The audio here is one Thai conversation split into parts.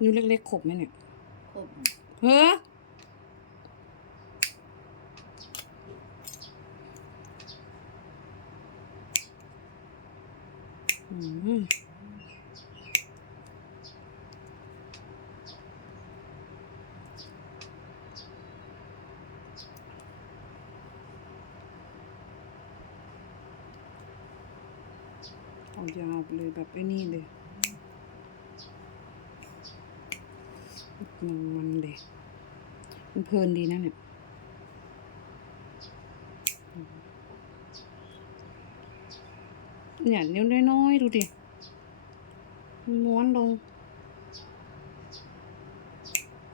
นิ้วเล็กๆขบไหมเนี่ยขบเฮ้ออืมเอายาวไปเลยแบบไอ้นี่เลย มันมันเลยมันเพลินดีนะเนี่ยเนี่ยนิ้วน้อยๆดูดิมันม้วนลง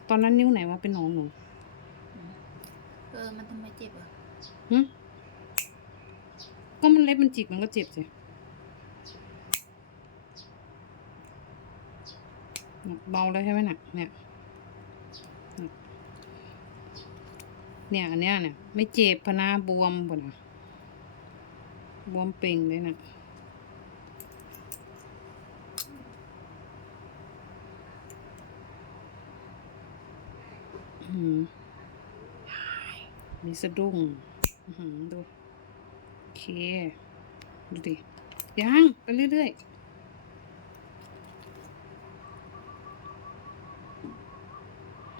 ตอนนั้นนิ้วไหนวะเป็นหนองหนูเออ มันทำไมเจ็บอะหึก็มันเล็บมันจิกมันก็เจ็บสิเนี่ยเบาแล้วใช่ไหมน่ะเนี่ย เนี่ยอันเนี้ยเนี่ยไม่เจ็บพนาบวมปะนะบวมเป่งเลยนะอืมมีสะดุ้งอื้อหือดูโอเค ดูดิยังไปเรื่อยๆ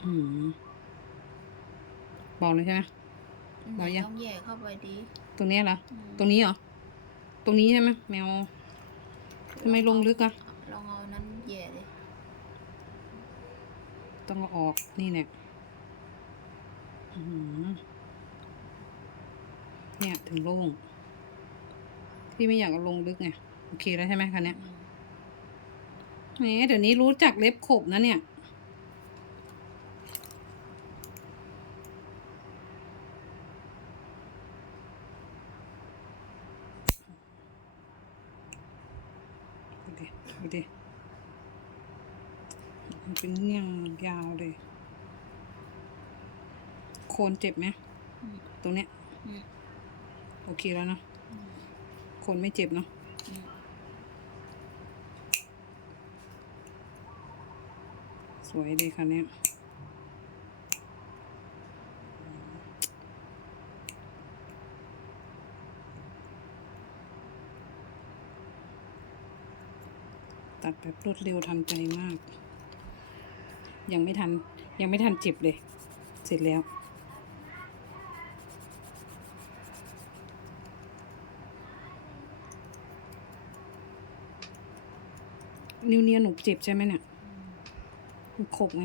อืม อกเลยใช่ไหมไหนเอายัง ต้องแย่เข้าไปดีตรงเนี้ยเหรออืมตรงนี้เหรอ ตรงนี้ใช่ไหมแมว ทำไมลงลึกอะ ลองเอานั้นแย่เลยต้องเอาออกนี่เนี่ยอื้อหือเนี่ยถึงโล่งพี่ไม่อยากเอาลงลึกไงโอเคแล้วใช่ไหมคะเนี่ยอืมแหมเดี๋ยวนี้รู้จักเล็บขบนะเนี่ย ดู ดิดูดิ มันเป็นเงี้ยงยาวเลย โคนเจ็บไหมตรงเนี้ยโอเคแล้วเนาะโคนไม่เจ็บเนาะสวยดีค่ะเนี่ย ตัดแบบรวดเร็วทันใจมาก ยังไม่ทันยังไม่ทันเจ็บเลย เสร็จแล้ว นิ้วเนี้ยหนูเจ็บใช่ไหมเนี่ยมันขบไง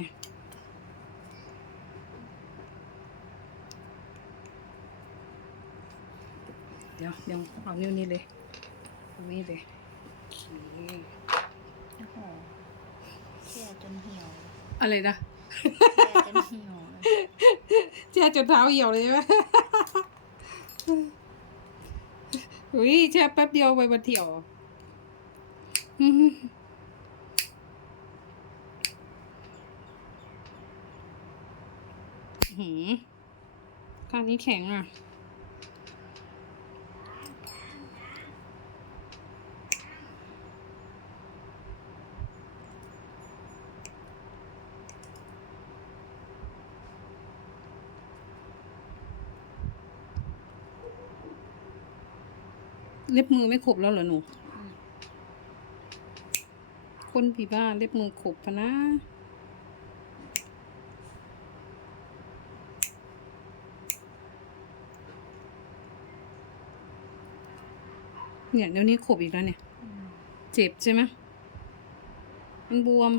เดี๋ยวเดี๋ยวเอานิ้วนี้เลยนิ้วนี้เลย โอเคโอ้โหแช่จนเหี่ยวอะไรนะแช่จนเหี่ยวเลยแช่จนเท้าเหี่ยวเลยใช่ไหมอุ้ยแช่แป๊บเดียวไปมาเที่ยวอื้อหือหือข้างนี้แข็งอะ เล็บมือไม่ขบแล้วเหรอหนูอืมคนผีบ้าเล็บมือขบพะนะเนี่ยเดี๋ยวนี้ขบอีกแล้วเนี่ยอืมเจ็บใช่ไหมมันบวม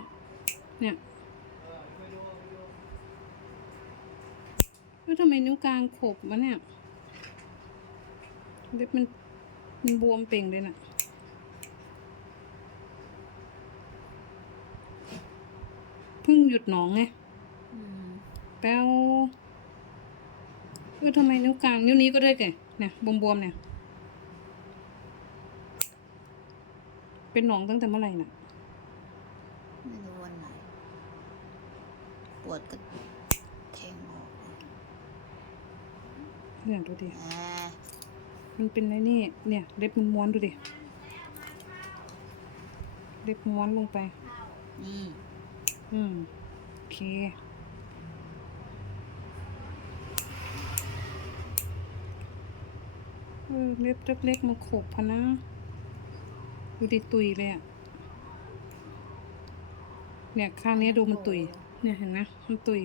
เนี่ยแล้วทำไมนิ้วกลางขบวะเนี่ยเล็บมัน มันบวมเป่งเลยน่ะเพิ่งหยุดหนองไงอืมแป้วเออทำไมนิ้วกลาง นิ้วนี้ก็ด้วยแกเนี่ยบวมๆเนี่ย เป็นหนองตั้งแต่เมื่อไหร่น่ะ ไม่รู้วันไหน ปวดก็แทงออกเลยเนี่ยดูดิอ่า มันเป็นไอ้นี่ เนี่ย เล็บมันม้วนดูดิ เล็บม้วนลงไป นี่ อืม โอเค เออ เล็บเล็กๆมาขบพะนะ ดูดิตุยเลยอะเนี่ย ข้างนี้ดูมันตุย เนี่ยเห็นไหมมันตุย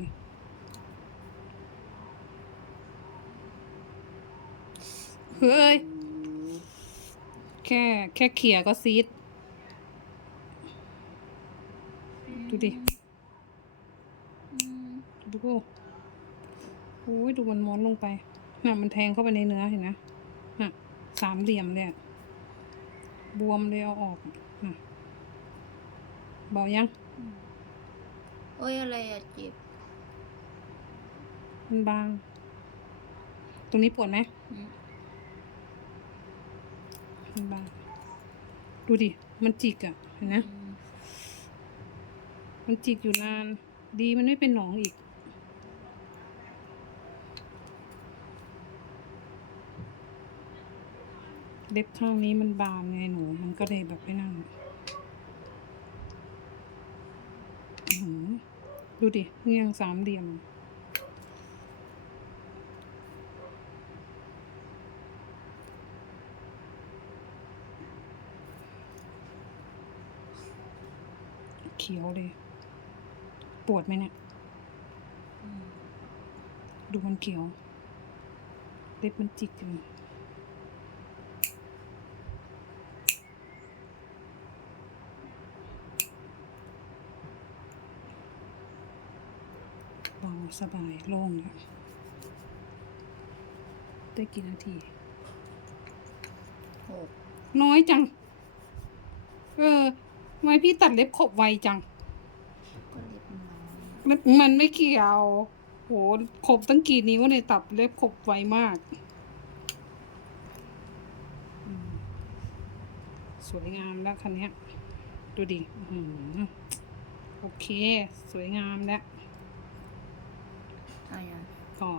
เฮ้ย แค่แค่เขี่ยก็ซีด ดูดิอืมดูโอ้ยดูมันม้วนลงไปน่ะมันแทงเข้าไปในเนื้อเห็นนะน่ะสามเหลี่ยมเลยอะบวมเลยเอาออกน่ะเบายัง โอ้ยอะไรอะเจ็บมันบาง ตรงนี้ปวดไหม อื มันบาง ดูดิ มันจิกอะเห็นนะมมันจิกอยู่นาน ดีมันไม่เป็นหนองอีก เล็บข้างนี้มันบางไงหนู มันก็เลยแบบไม่นั่นอื้อหือดูดิเงียงสามเหลี่ยม ขียวเลย ปวดไหมเนี่ยอืมดูมันเขียว เล็บมันจิกอยู่เบาสบายโล่งแล้วได้กี่นาทีหกน้อยจัง เออ ทำไมพี่ตัดเล็บขบไวจัง ก็เล็บน้อยมันมันไม่เกี่ยว โหขบตั้งกี่นิ้วเนี่ยตัดเล็บขบไวมากอืมสวยงามแล้วคันเนี้ย ดูดิอื้อหือโอเค สวยงามแล้วเอาอย่างก็